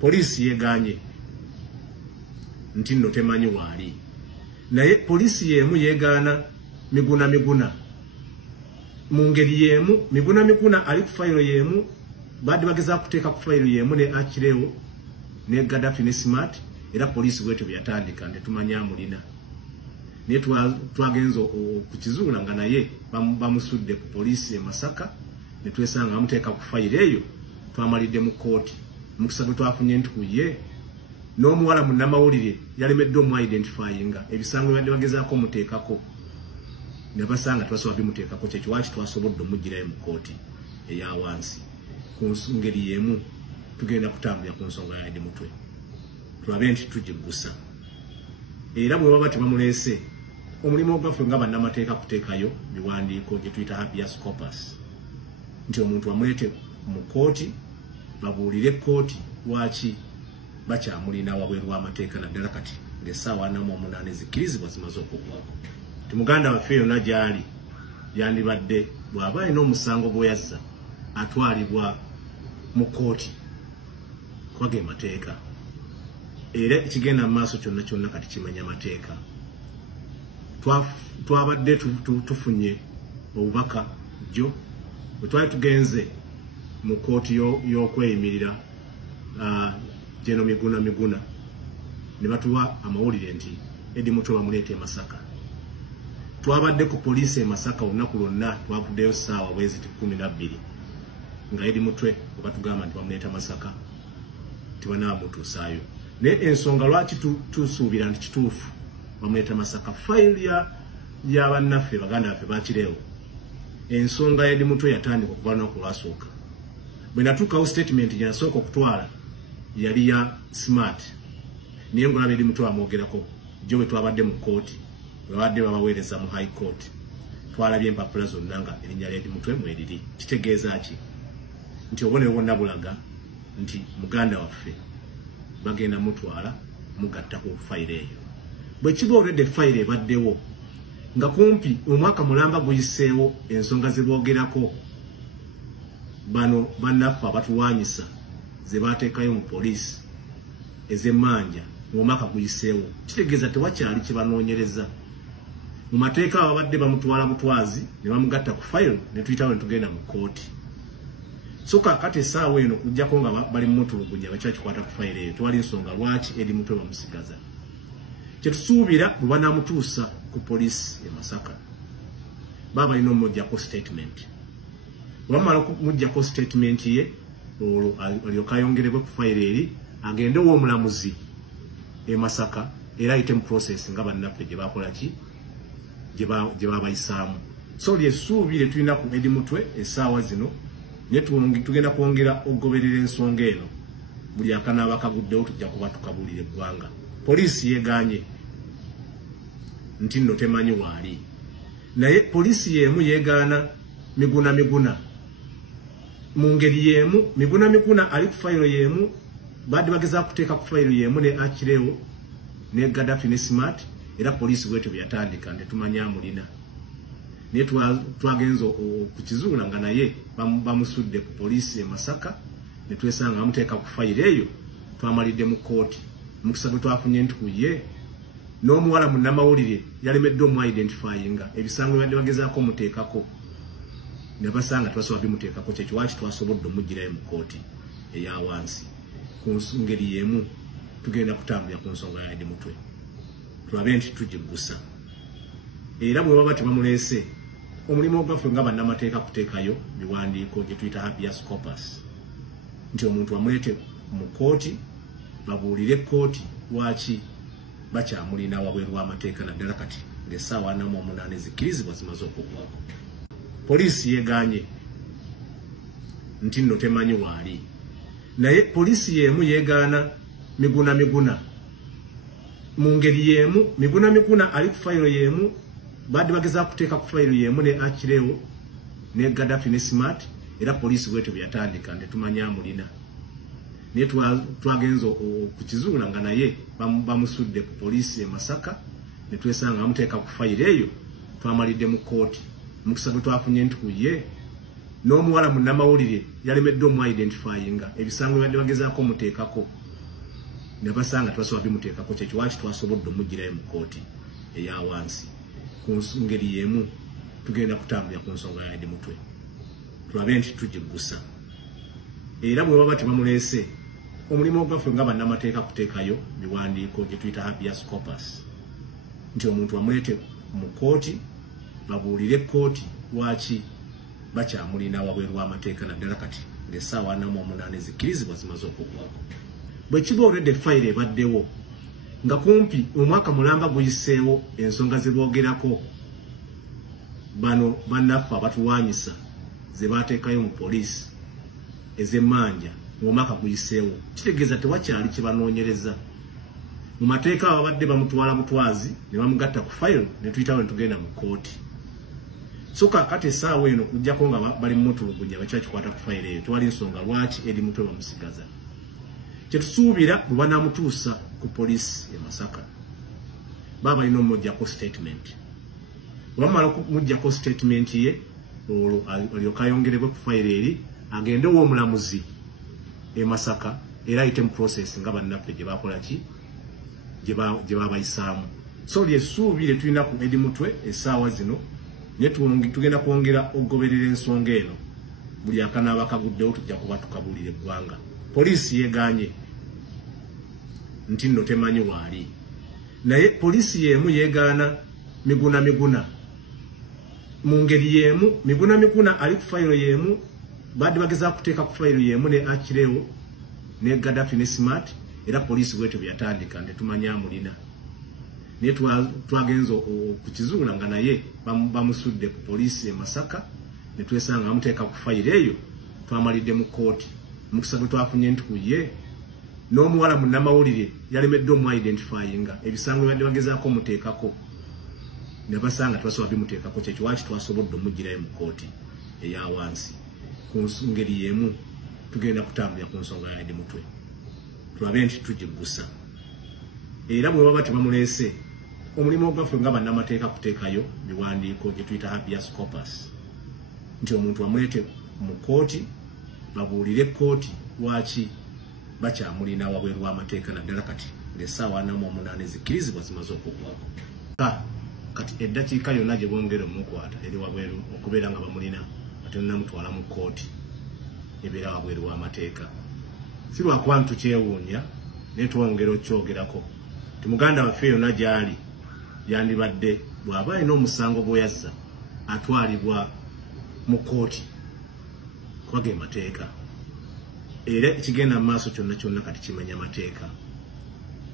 Polisi yeganye nti nno temanyi waali. Naye polisi yemu yegaana Miguna mu ngeri yemu. Miguna ali ku fayiro yemu, badde bageza kuteeka ku fayiro yemu ne Akireo ne Gaddafi ne Smart, era polisi bwetyo byatandika tetumanya mulina. Naye twagenza kukizuula nga naye bamusudde ku polisi e Masaka, ne twesanga amuteeka ku fayiro eyo, twamalidde mu kooti. Mukisa gwe twafunye nti kuye n'omuwala munnamawulire yalemedde omu identifyinga ebisango byadde bagezaako muteekako, ne basanga twasobola bimuteekako. Kyekyo waaki twasobodde omugirayo mu kooti eya wansi. Ku ngeri yemu tugenda kutambulira ku nsonga ya Eddie Mutwe, tulabe nti tugiggusa. Era bwe baba tebamuleese, omulimu gwaffe nga bannamateeka kuteekayo biwandiiko gye tuyita habeas corpus, nti omuntu amulete mu kooti, babuulire kooti waaki bakyamulina wabweru w'amateeka, naddala kati ng'essaawa 48 zikkirizibwa zimaze okuggwako. Ti muganda waffe yonna gy'ali yandibadde bw'aba alina omusango gwe yazza atwalibwa mu kooti kuba ge mateeka. Era ekigenda mu maaso kyonna kati kimanya mateeka. Twabadde tufunye obubaka jjo bwe twali tugenze mu kooti y'okweyimirira Jeno Miguna ne batuwa amawulire nti Eddie Mutwe bamuleeta e Masaka. Twabadde ku poliisi e Masaka olunaku lwonna, twavuddeyo ssaawa bwezi 12 nga Eddie Mutwe bwe batugamba nti bamuleeta Masaka tebanamutuusaayo. Naye ensonga lwaki tusuubira nti kituufu bamuleeta Masaka, fayiro ya bannaffe baganda baffe Bakireewo, ensonga ya Eddie Mutwe yatandika okuva lunaku lwasooka. Bwe natuukawo statement gye nasooka okutwala yali ya Smart, niye ngolaba Eddie Mutwe amwogerako jjo bwe twabadde mu kooti, bwe babadde babaweereza mu high court. Twalabye empapula zonna nga erinnya lya Eddie Mutwe mweriri. Kitegeeza ki? Nti obubonero bwonna bulaga nti muganda waffe bagenda mutwala mugatta ku fayiro eyo. Bwe kiba olwedde fayiro ebaddewo nga kumpi omwaka mulamba guyiseewo, ensonga ze boogerako bano bannaffe abatuwanyisa ze bateekayo mu poliisi ez'emmanja omwaka guyiseewo, kitegeeza tewakyali kye banoonyereza. Mu mateeka babadde bamutwala butwazi ne bamugatta ku fayiro ne tuyitawo ne tugenda mu kooti. So kakati essaawa eno kujjako nga bali mutulugunya bakyakikwata ku fayiro eyo, tewali nsonga lwaki Eddie Mutwe bamusigaza. Kye tusuubira bwe banaamutuusa ku poliisi e Masaka baba balina omuggyako statement. Bwamala okumuggyako statement ye, olwo alyoka ayongerebwe ku fayiro eri agende w'omulamuzi e Masaka era ayite mu process nga bannaffe gye bakola ki gye babayisaamu. So lyessuubi lye tulina ku Eddie Mutwe essaawa zino, naye tugenda kwongera okugoberera ensonga eno. Buli akanaaba kaguddewo tujja kuba tukabuulira eggwanga. Polisi yeganye nti nno temanyi waali. Naye polisi yemu yegaana Miguna mu ngeri yemu. Miguna ali ku fayiro yemu, badde bagezaako kuteeka ku fayiro yemu ne Akireo ne Gaddafi ne Smart, era polisi bwetyo byatandika tetumanya mulina. Naye twagenza kukizuula nga naye bamusudde ku polisi e Masaka, ne twesanga amuteeka ku fayiro eyo, twamalidde mu kooti. Mukisa gwe twafunye nti kuye n'omuwala munnamawulire yalemedde omu identifyinga ebisango byadde bagezaako muteekako, ne basanga twasobola bimuteekako. Kyekyo waaki twasobodde omugirayo mu kooti eya wansi. Ku ngeri yemu tugenda kutambulira ku nsonga ya Eddie Mutwe, tulabe nti tugiggusa. Era bwe baba tebamuleese, omulimu gwaffe nga bannamateeka kuteekayo biwandiiko gye tuyita habeas corpus, nti omuntu amulete mu kooti, babuulire kooti waaki bakyamulina wabweru w'amateeka, naddala kati ng'essaawa 48 zikkirizibwa zimaze okuggwako. Polisi yeganye nti nno temanyi waali. Naye polisi yemu yegaana Miguna mu ngeri yemu. Miguna ali ku fayiro yemu, badde bagezaako kuteeka ku fayiro yemu ne Akireo ne Gaddafi ne Smart, era polisi bwetyo byatandika tetumanya mulina. Naye twagenza kukizuula nga naye bamusudde ku poliisi e Masaka, ne twesanga amuteeka ku fayiro eyo, twamalidde mu kooti. Mukisa gwe twafunye nti kuye n'omuwala munnamawulire yalemedde omu identifyinga ebisango byadde bagezaako muteekako, ne basanga twasoba bimuteekako kyekyo waki twasobodde omugirayo mu kooti eya wansi ku ngeri yemu tugenda kutambulira ku nsonga ya Edi Mutwe tulabe nti tugigusa era bwe baba tebamuleese omulimu gwaffe nga bannamateeka kuteekayo biwandiiko gye tuyita habeas corpus nti omuntu amuleete mu kooti babuulire kooti lwaki bakyamulina wabweru w'amateeka naddala kati ng'essaawa 48 zikkirizibwa zimaze okuggwako bwe kiba olwedde fayiro ebaddewo nga kumpi omwaka mulamba guyiseewo ensonga ze boogerako bano bannaffe abatuwaanyisa ze baateekayo mu poliisi ez'emmanja ng'omwaka guyiseewo kitegeeza tewakyali kye banoonyereza mu mateeka ababadde bamutwala butwazi ne bamugatta ku fayiro ne tuyitawo ne tugenda mu kooti so kakati essaawa eno kujjako nga bali mutulugunya bakyakikwata ku fayiro eyo tewali nsonga lwaki Edi Mutwe bamusigaza kyetusuubira bwe banaamutuusa ku poliisi e Masaka baba balina omujjako statement bwe bamala okumujjako statement ye olwo alyoka ayongerebwe ku fayiro eri agende w'omulamuzi e Masaka era ayite mu process nga bannaffe gye bakola ki gye babayisaamu so lyessuubi lye tulina ku Edi Mutwe essaawa zino ne tugenda kwongera okugoberera ensonga eno buli akanaaba kaguddewo tujja kuba tukabuulira eggwanga poliisi yeeganye nti nno temanyi waali naye poliisi y'emu yeegaana miguna mu ngeri y'emu miguna ali ku fayiro y'emu badde bagezaako kuteeka ku fayiro y'emu ne Akirewo ne Gaddafi ne Smart era poliisi bwetyo byatandika netumanya amulina naye twagenza okukizuula nga naye bamusudde ku poliisi e Masaka ne twesanga amuteeka ku fayiro eyo twamalidde mu kooti mukisa gwe twafunye nti kuye n'omuwala munnamawulire yalemedde omu-identifyinga ebisango bibadde bagezaako muteekako ne basanga twasoba bimuteekako kyekyo waki twasobodde omugirayo mu kooti eya wansi ku ngeri yemu tugenda kutambulira ku nsonga ya Edi Mutwe tulabe nti tugigusa era bwe baba tebamuleese omulimu gwaffe nga bannamateeka kuteekayo biwandiiko gye tuyita habeas corpus nti omuntu amuleete mu kooti babuulire kooti lwaki bakyamulina wabweru w'amateeka naddala kati ng'essaawa 48 zikkirizibwa zimaze okuggwako kati eddakiika yonna gye bongera omukwata eri wabweru okubeera nga bamulina ate nnamutwala mu kooti ebeera wabweru w'amateeka si lwakuba ntukyewuunya naye twongera okyogerako ti muganda waffe yonna gy'ali yandibadde bw'aba alina omusango gwe yazza atwalibwa mu kooti kuba ge mateeka era ekigenda mu maaso kyonna kati kimenya mateeka